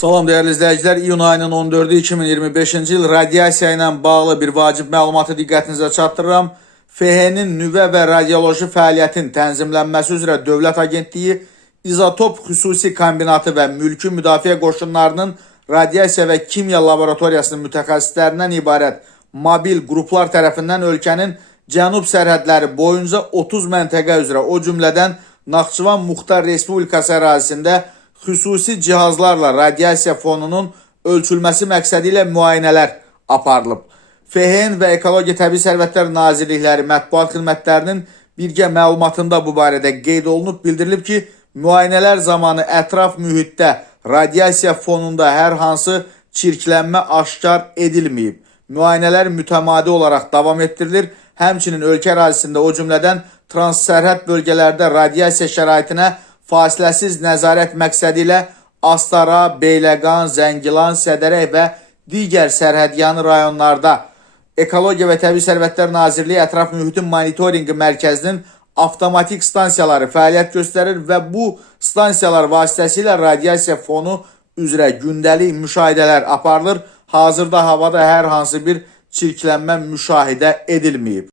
Salam değerli izləyicilər, iyun ayının 14-ü 2025-ci il radiasiya ilə bağlı bir vacib məlumatı diqqətinizə çatdırıram. FH-nin nüvə və radioloji fəaliyyətin tənzimlənməsi üzrə Dövlət Agentliyi İzotop Xüsusi Kombinatı və Mülki Müdafiə Qoşunlarının radiasiya və kimya laboratoriyasının mütəxəssislərindən ibarət mobil qruplar tərəfindən ölkənin cənub sərhədləri boyunca 30 məntəqə üzrə, o cümlədən Naxçıvan Muxtar Respublikası ərazisində xüsusi cihazlarla radiasiya fonunun ölçülməsi məqsədi ilə müayinələr aparılıb. FHN və Ekologiya Təbii Sərvətlər Nazirlikləri mətbuat xidmətlərinin birgə məlumatında bu barədə qeyd olunub, bildirilib ki, müayinələr zamanı ətraf mühitdə radiasiya fonunda hər hansı çirklənmə aşkar edilməyib. Müayinələr mütəmadi olaraq davam etdirilir. Həmçinin ölkə ərazisində, o cümlədən transsərhəd bölgələrdə radiasiya şəraitinə fasiləsiz nəzarət məqsədi ilə Astara, Beyləqan, Zəngilan, Sədərək və digər sərhədyanı rayonlarda Ekologiya və Təbii Sərvətlər Nazirliyi Ətraf Mühitin Monitorinqi Mərkəzinin avtomatik stansiyaları fəaliyyət göstərir və bu stansiyalar vasitəsilə radiasiya fonu üzrə gündəlik müşahidələr aparılır. Hazırda havada hər hansı bir çirklənmə müşahidə edilməyib.